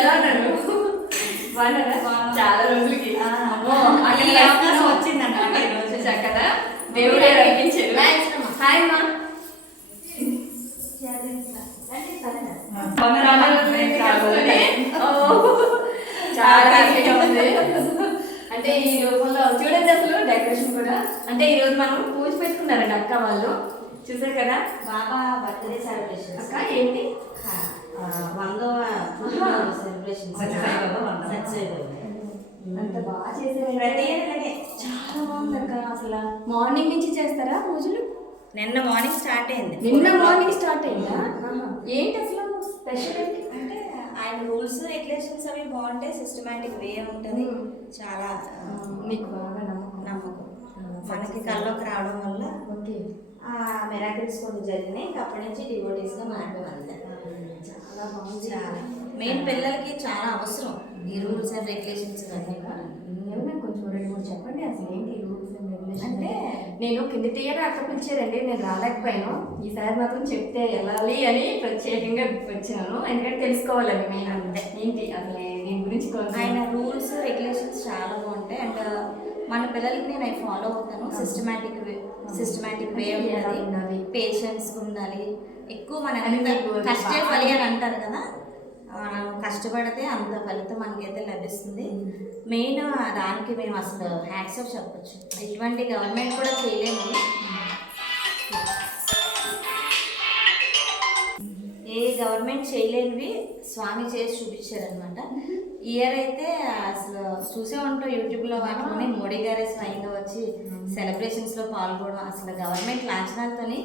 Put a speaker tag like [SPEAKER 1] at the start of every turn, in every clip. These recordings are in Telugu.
[SPEAKER 1] ఎలా బాగున్నారా? చాలా రోజులకి.
[SPEAKER 2] ఈ అవకాశం
[SPEAKER 1] వచ్చిందంట ఈరోజు చక్కగా. దేవుడే అనిపించారు హాయ్ మా చాలా ఉంది. అంటే ఈ రూపంలో చూడండి అసలు డెకరేషన్ కూడా. అంటే ఈ రోజు మనం పూజ పెట్టుకున్నారండి అక్క వాళ్ళు. చూసారు కదా?
[SPEAKER 2] బాబా బర్త్డే సెలబ్రేషన్
[SPEAKER 1] అక్క ఏంటి?
[SPEAKER 2] వందో సెలబ్రేషన్
[SPEAKER 1] అంత బాగా
[SPEAKER 2] ప్రతి.
[SPEAKER 1] చాలా అసలు. మార్నింగ్ నుంచి చేస్తారా పూజలు
[SPEAKER 2] నిన్న మార్నింగ్ స్టార్ట్ అయింది.
[SPEAKER 1] నిన్న మార్నింగ్ స్టార్ట్ అయిందా. ఏంటి అసలు స్పెషల్
[SPEAKER 2] అంటే ఆయన రూల్స్ రెగ్యులేషన్స్ అవి బాగుంటాయి సిస్టమేటిక్ వే ఉంటుంది. చాలా
[SPEAKER 1] నీకు బాగా నమ్మకం.
[SPEAKER 2] నమ్మకం. మనకి. కల్లోకి రావడం వల్ల
[SPEAKER 1] ఓకే.
[SPEAKER 2] ఆ మెరాకిల్స్ కొన్ని జరిగినాయి. అప్పటి నుంచి డివోటీస్గా మారిపోయి అంతే
[SPEAKER 1] చాలా బాగుంది
[SPEAKER 2] చాలా మెయిన్ పిల్లలకి చాలా అవసరం. ఈ రూల్స్ అండ్ రెగ్యులేషన్స్ అన్నీ కూడా.
[SPEAKER 1] ఏమన్నా కొంచెం రెండు మూడు చెప్పండి. అసలు ఏంటి రూల్స్ అండ్ రెగ్యులేషన్
[SPEAKER 2] అంటే
[SPEAKER 1] నేను కిందటి ఇయర్ అక్క పిలిచారండి నేను రాలేకపోయాను. ఈసారి మాత్రం చెప్తే వెళ్ళాలి అని ప్రత్యేకంగా వచ్చాను. ఎందుకంటే తెలుసుకోవాలని మెయిన్ అంతే. ఏంటి అసలు దీని గురించి
[SPEAKER 2] ఆయన రూల్స్ రెగ్యులేషన్స్ చాలా బాగుంటాయి. అండ్ మన పిల్లలకి నేను అవి ఫాలో అవుతాను. సిస్టమేటిక్ వే సిస్టమేటిక్ వే
[SPEAKER 1] అంటే
[SPEAKER 2] ఉండాలి? పేషెన్స్ ఉండాలి. ఎక్కువ మన కష్టే ఫలి అని అంటారు కదా. మనం కష్టపడితే అంత ఫలితం మనకైతే లభిస్తుంది. మెయిన్ దానికి మేము అసలు హ్యాక్స్ ఆఫ్ చెప్పచ్చు. ఇటువంటి గవర్నమెంట్ కూడా చేయలేము. గవర్నమెంట్ చేయలేనివి స్వామి చేసి చూపించారనమాట ఇయర్ అయితే అసలు చూసే ఉంటాం యూట్యూబ్లో వాటిలోనే మోడీ గారే స్వయంగా వచ్చి సెలబ్రేషన్స్లో పాల్గొనడం అసలు గవర్నమెంట్ లాంఛనాలతోని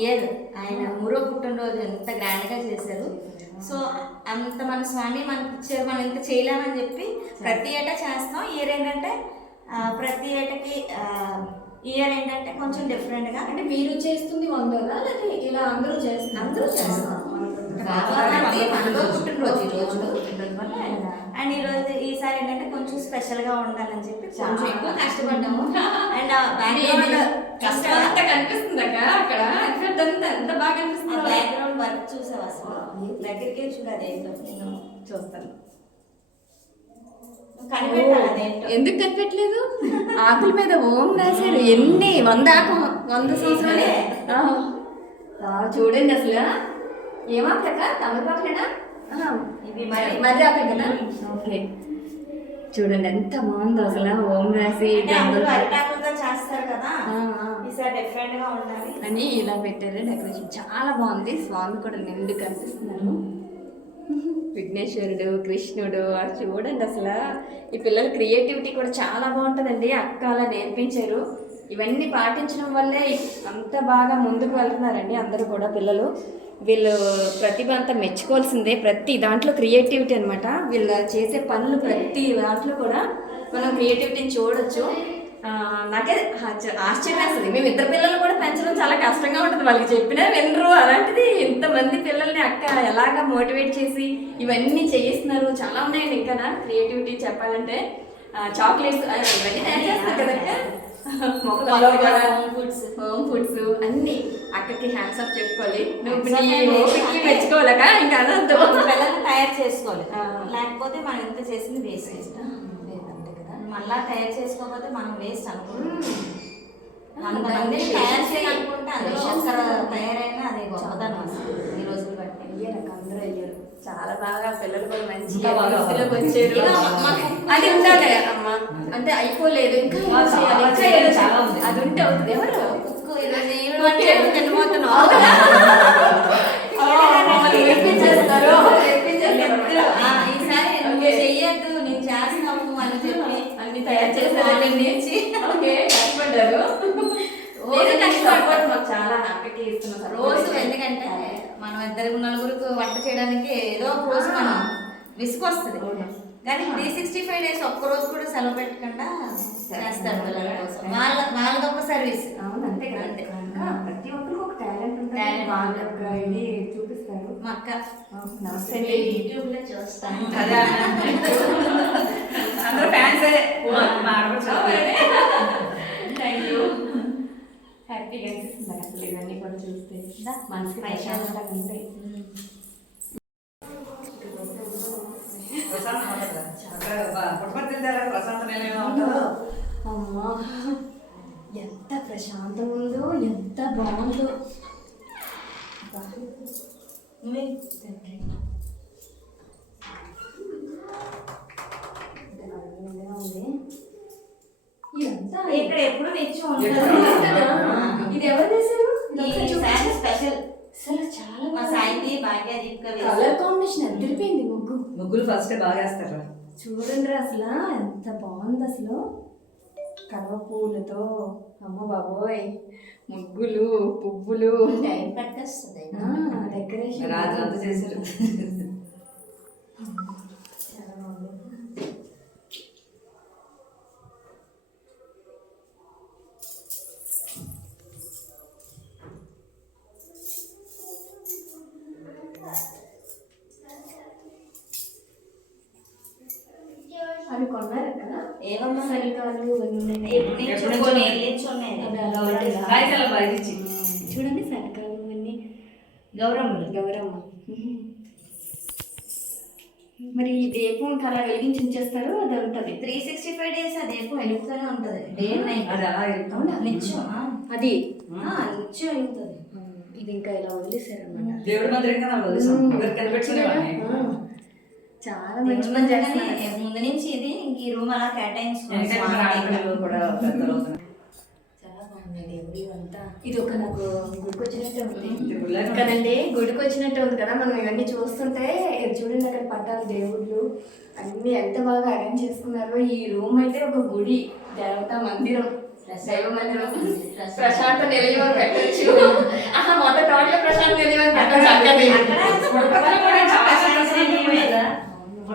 [SPEAKER 2] ఇయర్ ఆయన మూడో పుట్టినరోజు ఎంత గ్రాండ్గా చేశారు. సో అంత మన స్వామి మనకి ఇచ్చారు మనం ఇంత చేయలేమని చెప్పి ప్రతి ఏటా చేస్తాం. ఇయర్ ఏంటంటే ప్రతి ఏటకి ఇయర్ ఏంటంటే కొంచెం డిఫరెంట్గా
[SPEAKER 1] అంటే మీరు చేస్తుంది వందరా లేదా ఇలా అందరూ చేస్తున్నారు
[SPEAKER 2] అందరూ చేస్తాం. అండ్ ఈ రోజు ఈసారి ఏంటంటే కొంచెం స్పెషల్గా ఉండాలని చెప్పి కొంచెం ఎక్కువ కష్టపడ్డాము అండ్ బ్యాక్గ్రౌండ్
[SPEAKER 1] కనిపిస్తుంది అక్క అక్కడ ఎంత బాగా కనిపిస్తుంది
[SPEAKER 2] బ్యాక్గ్రౌండ్ వర్క్ చూసావు అసలు దగ్గరికి చూడు అదేంటో నేను
[SPEAKER 1] చూస్తాను ఎందుకు కనిపెట్టలేదు? ఆకుల మీద ఓం రాశారు. ఎన్ని? వంద ఆకు వంద సంవత్సరాలే. చూడండి అసలు. ఏమాకట తమలపాకులేనా
[SPEAKER 2] ఇవి మరి
[SPEAKER 1] మర్రి ఆకులు కదా? ఓకే. చూడండి ఎంత బాగుందో అసలు. ఓం రాసి
[SPEAKER 2] చేస్తారు కదా? డిఫరెంట్గా ఉండాలి.
[SPEAKER 1] అని ఇలా పెట్టారు. డెకరేషన్ చాలా బాగుంది. స్వామి కూడా నిండు కనిపిస్తున్నారు. విఘ్నేశ్వరుడు కృష్ణుడు అది చూడండి అసలు. ఈ పిల్లల క్రియేటివిటీ కూడా చాలా బాగుంటుందండి. అక్క అలా నేర్పించారు. ఇవన్నీ పాటించడం వల్లే అంత బాగా ముందుకు వెళ్తున్నారండి అందరూ కూడా పిల్లలు. వీళ్ళు ప్రతిభ అంతా మెచ్చుకోవాల్సిందే. ప్రతి దాంట్లో క్రియేటివిటీ అనమాట వీళ్ళు చేసే పనులు ప్రతి దాంట్లో కూడా మనం క్రియేటివిటీని చూడొచ్చు. నాకే ఆశ్చర్యం వేస్తుంది మేము ఇద్దరు పిల్లలు కూడా పెంచడం చాలా కష్టంగా ఉంటుంది. వాళ్ళకి చెప్పినా వినరు. అలాంటిది ఇంతమంది పిల్లల్ని అక్క ఎలాగ మోటివేట్ చేసి ఇవన్నీ చేయిస్తున్నారు. చాలా ఉన్నాయండి. ఇంకా క్రియేటివిటీ చెప్పాలంటే చాక్లెట్స్ ఇవన్నీ తయారు చేస్తారు కదక్క? హోమ్ ఫుడ్స్ అన్ని అక్కకి హ్యాండ్స్ ఆఫ్ చెప్పుకోవాలి. నువ్వు మెచ్చుకోవాలక ఇంకా అనొద్దు.
[SPEAKER 2] పిల్లల్ని తయారు చేసుకోవాలి. లేకపోతే మనం ఎంత చేసింది వేస్ట్
[SPEAKER 1] లేదంతే కదా.
[SPEAKER 2] మళ్ళా తయారు చేసుకోకపోతే మనం వేస్ట్ అనుకుంటాం.
[SPEAKER 1] మ్మ్.
[SPEAKER 2] అంతమంది
[SPEAKER 1] దాన్ని
[SPEAKER 2] తయారు చేయాలనుకుంటే అందులో తయారైనా అదే గొప్పదనం అసలు. ఈ రోజులు బట్టి.
[SPEAKER 1] అయ్యారు అందరూ అయ్యారు. చాలా బాగా పిల్లలు కూడా మంచి
[SPEAKER 2] ఇంకా బాగా
[SPEAKER 1] అభివృద్ధిలోకి వచ్చారు. అది ఉండాలి అమ్మ. అంటే అయిపోలేదు ఇంకా. అది ఉంటే అవుతుంది. ఎవరు?
[SPEAKER 2] కుక్కు ఈసారి నువ్వు చెయ్యొద్దు నేను చేస్తాము అని చెప్పి
[SPEAKER 1] అన్ని తయారు చేశారండి
[SPEAKER 2] నుంచి
[SPEAKER 1] ఓకే. కష్టపడ్డారు.
[SPEAKER 2] రోజు
[SPEAKER 1] కష్టపడ్డారు. మాకు చాలా హ్యాపీగా ఇస్తున్నారు.
[SPEAKER 2] రోజు ఎందుకంటే మనం ఇద్దరు నలుగురికి వంట చేయడానికి ఏదో ఒక రోజు మనం విసుకొస్తుంది. కానీ త్రీ సిక్స్టీ ఫైవ్ డేస్ ఒక్క రోజు కూడా సెలవు పెట్టకుండా చేస్తాడు పిల్లల కోసం. వాళ్ళ వాళ్ళది ఒక సర్వీస్.
[SPEAKER 1] అవును అంతే కదా.
[SPEAKER 2] అంతే.
[SPEAKER 1] ప్రతి ఒక్కరికి ఒక టాలెంట్ ఉంటుంది. వాళ్ళ యొక్క ఇది చూపిస్తారు.
[SPEAKER 2] మా అక్క.
[SPEAKER 1] నమస్తే. అండి
[SPEAKER 2] యూట్యూబ్లో చూస్తాను.
[SPEAKER 1] కదా అందరూ ఫ్యాన్సే హ్యాపీగా అనిపిస్తుంది అసలు ఇవన్నీ కూడా చూస్తే మనసుకి ప్రశాంతంగా ఉంటాయి. అమ్మా ఎంత
[SPEAKER 2] ప్రశాంతం
[SPEAKER 1] ఉందో ఎంత బాగుందో. ఉంది?
[SPEAKER 2] ఇక్కడ ఎప్పుడు ఉంటుంది
[SPEAKER 1] ఉంటుందా? ఇది ఎవరు వేశారు
[SPEAKER 2] ఈ
[SPEAKER 1] ఇదంతా చూపించు.
[SPEAKER 2] Sari special.
[SPEAKER 1] అసలు చాలా
[SPEAKER 2] మా. సాహితీ భాగ్య దీపిక.
[SPEAKER 1] కలర్ కాంబినేషన్ అదిరిపోయింది ముగ్గు.
[SPEAKER 3] ముగ్గులు ఫస్ట్ బాగా వేస్తారు
[SPEAKER 1] చూడండి అసలు ఎంత బాగుంది అసలు. కలవ పూలతో అమ్మ బాబోయ్ ముగ్గులు పువ్వులు.
[SPEAKER 2] టైం పట్టేస్తుంది
[SPEAKER 1] ఆ, డెకరేషన్.
[SPEAKER 3] రాత్రి అంతా చేశారు.
[SPEAKER 1] కొన్నారు కదా? సరికాలు చూడండి సరికాలు ఇవన్నీ.
[SPEAKER 2] గౌరమ్మలు.
[SPEAKER 1] గౌరమ్మ. మరి దీపం కళ వెలిగించి ఉంచేస్తారు అది ఉంటుంది.
[SPEAKER 2] త్రీ సిక్స్టీ ఫైవ్ డేస్ అది ఎప్పుడు వెలుగుతూనే ఉంటుంది. డే నైట్
[SPEAKER 3] అది అలా
[SPEAKER 1] అవునా
[SPEAKER 2] నిత్యం. ఆ.
[SPEAKER 1] అది?
[SPEAKER 2] ఆ, నిత్యం వెలుగుతుంది.
[SPEAKER 1] ఇది ఇంకా ఇలా వదిలేశారు అనమాట
[SPEAKER 3] దేవుడి మందిరంగా
[SPEAKER 1] చాలా
[SPEAKER 2] మంచి
[SPEAKER 1] పని చేస్తున్నారు.
[SPEAKER 2] ముందు నుంచి ఇది ఇంక ఈ రూమ్ అలా కేటాయించుకున్నాం
[SPEAKER 3] ఎందుకంటే మన ఆడపిల్లలు కూడా.
[SPEAKER 1] చాలా బాగుంది దేవుడి ఇవంతా ఇది ఒక నాకు గుడికి వచ్చినట్టే ఉంది. కదండి గుడికి వచ్చినట్టే ఉంది కదా మనం ఇవన్నీ చూస్తుంటే చూడండి అక్కడ పట్టాలు దేవుళ్ళు అన్ని ఎంత బాగా అరేంజ్ చేసుకున్నారో. ఈ రూమ్ అయితే ఒక గుడి దేవతా మందిరం దైవ మందిరం. ప్రశాంత నిలయం అని పెట్టచ్చు. ఆహా మొత్తం టోటల్ ప్రశాంత నిలయం అని పెట్టచ్చు.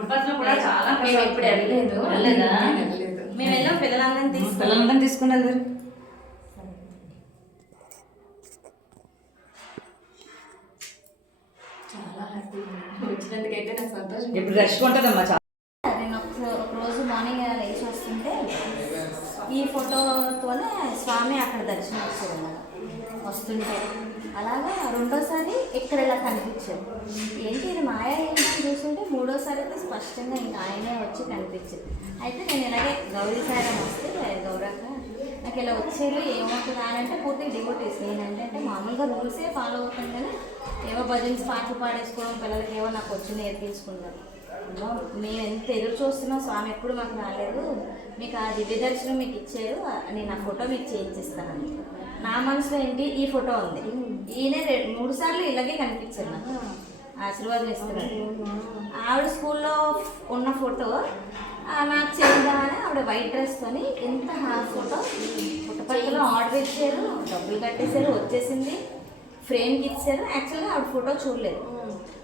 [SPEAKER 3] ఫుట్పాత్లో కూడా చాలా
[SPEAKER 1] మేము ఎప్పుడు వెళ్ళలేదు.
[SPEAKER 3] వెళ్ళలేదా?
[SPEAKER 2] మేము వెళ్ళాం పిల్లలందరినీ తీసుకు
[SPEAKER 3] పిల్లలందరినీ తీసుకుని వెళ్తారు
[SPEAKER 1] చాలా హ్యాపీ వచ్చినందుకైతే నాకు సంతోషం.
[SPEAKER 3] ఇప్పుడు రష్ ఉంటుందమ్మా చాలా
[SPEAKER 2] నేను ఒక ఒక రోజు మార్నింగ్ లేచి వస్తుంటే ఈ స్వామి అక్కడ దర్శనం ఇచ్చారు అన్నమాట. వస్తుంటే. అలాగా రెండోసారి ఇక్కడ ఇలా కనిపించారు. ఏంటి ఇది మాయా ఏంటి చూస్తుంటే మూడోసారి అయితే స్పష్టంగా ఇంకా ఆయనే వచ్చి కనిపించింది అయితే నేను ఇలాగే గౌరీ సారం వస్తే గౌరక్క నాకు ఇలా వచ్చేది ఏమవుతుందా అని అంటే పూర్తిగా డివోటీస్. నేనంటే అంటే మామూలుగా రూల్సే ఫాలో అవుతాను కానీ ఏవో భజన్స్ పాటలు పాడేసుకోవడం పిల్లలకి ఏవో నాకు వచ్చి నేర్పించుకుంటారు. మేము ఎంత ఎదురు చూస్తున్నాం స్వామి ఎప్పుడు మాకు రాలేదు. మీకు ఆ దివ్య దర్శనం మీకు ఇచ్చారు. నేను ఆ ఫోటో మీకు చేయించిస్తానని నా మనసులో ఏంటి? ఈ ఫోటో ఉంది. ఈయన రెండు మూడు సార్లు ఇలాగే కనిపించారు నాకు. ఆశీర్వాదం ఇస్తున్నారు ఆవిడ స్కూల్లో ఉన్న ఫోటో నాకు చేద్దామని ఆవిడ వైట్ డ్రెస్తోని ఎంత ఫోటో. పుట్టపక్కలో ఆర్డర్ ఇచ్చారు డబ్బులు కట్టేశారు వచ్చేసింది. ఫ్రేమ్కి ఇచ్చారు. యాక్చువల్గా ఆవిడ ఫోటో చూడలేదు.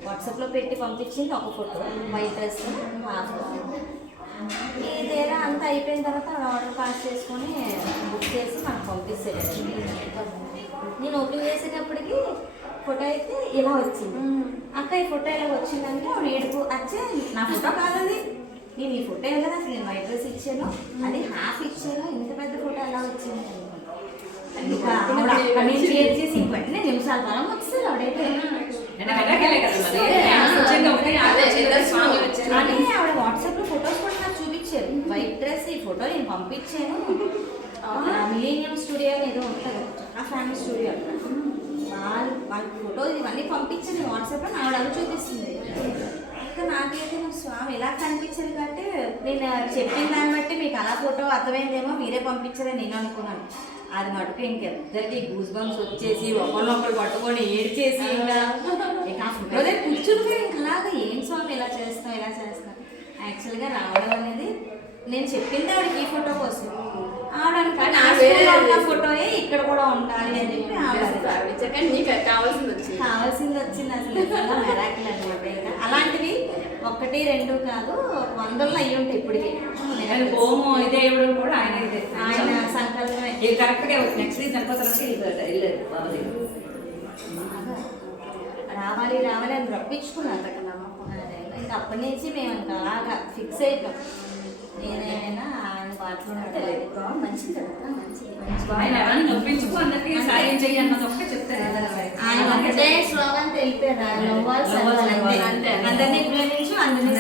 [SPEAKER 2] వాట్సాప్లో పెట్టి పంపించింది ఒక ఫోటో. White dress half. ఇదేరా అంతా అయిపోయిన తర్వాత ఆర్డర్ పాస్ చేసుకొని బుక్ చేసి మనకు పంపిస్తారు నేను ఓపెన్ చేసేటప్పటికి ఫోటో అయితే ఇలా వచ్చింది. అక్క ఈ ఫోటో ఇలా వచ్చిందంటే ఆవిడ ఏడుపు అచ్చే నా ఫోటో కాదండి నేను ఈ ఫోటో ఎలా అసలు నేను వైట్ డ్రెస్ ఇచ్చాను? అది హాఫ్ ఇచ్చాను ఇంత పెద్ద ఫోటో ఎలా వచ్చింది. ఇంకా నుంచి ఏడ్చేసి ఇంక వెంటనే నిమిషాల కాలం వచ్చేసారు ఆవిడైతే ఆవిడ వాట్సాప్లో ఫొటోస్ కూడా నాకు చూపించారు. వైట్ డ్రెస్ ఈ ఫోటో నేను పంపించాను. మిలీనియం స్టూడియో ఏదో ఉంటుంది. ఆ ఫ్యామిలీ స్టూడియో వాళ్ళు వాళ్ళ ఫోటో ఇవన్నీ పంపించాను వాట్సాప్లో. ఆవిడ అవి చూపిస్తుంది. ఇంకా నాకైతే స్వామి ఎలా కనిపించారు కాబట్టి నేను చెప్పిన దాన్ని బట్టి మీకు అలా ఫోటో అర్థమైందేమో మీరే పంపించారని నేను అనుకున్నాను. అది మటుకు ఇంకెద్దరికి గూస్ బంప్స్ వచ్చేసి ఒకళ్ళొకళ్ళు పట్టుకొని ఏడ్చేసి ఇంకా ఇంకా ఆ ఫోటో దగ్గర కూర్చుని ఇంకా అలాగా ఏం స్వామి ఇలా చేస్తాం ఇలా చేస్తాం యాక్చువల్గా రావడం అనేది నేను చెప్పింది ఆవిడకి ఈ ఫోటో కోసం. ఆవిడ ఫోటోయే ఇక్కడ కూడా ఉండాలి అని చెప్పి ఆవిడ
[SPEAKER 1] కావాల్సింది వచ్చింది.
[SPEAKER 2] కావాల్సింది వచ్చింది అసలు మెరాకిల్ అనమాట అలాంటివి ఒకటి రెండు కాదు వందల్లో అయ్యి ఉంటాయి ఇప్పటికి.
[SPEAKER 3] హోము ఇదే ఇవ్వడం కూడా ఆయన
[SPEAKER 2] ఆయన సంకల్పమే.
[SPEAKER 3] ఇది కరెక్ట్గా నెక్స్ట్ వీక్ చనిపోతారంటే వెళ్ళారు
[SPEAKER 2] రావాలి రావాలి అని రప్పించుకున్నారు అక్కడ నమ్మకం. ఇంకా అప్పటి నుంచి మేము ఇంకా అలాగా ఫిక్స్ అయిపోయాం. నేనైనా ఆయన పాటలు
[SPEAKER 1] మంచిది కదా మంచిది.
[SPEAKER 3] ఆయన
[SPEAKER 2] ఒకటే స్లోగన్ తెలిపారు ఆయన అందరినీ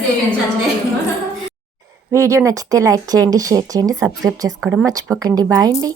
[SPEAKER 2] సేవించండి
[SPEAKER 4] వీడియో నచ్చితే లైక్ చేయండి షేర్ చేయండి సబ్స్క్రైబ్ చేసుకోవడం మర్చిపోకండి. బాయ్ అండి.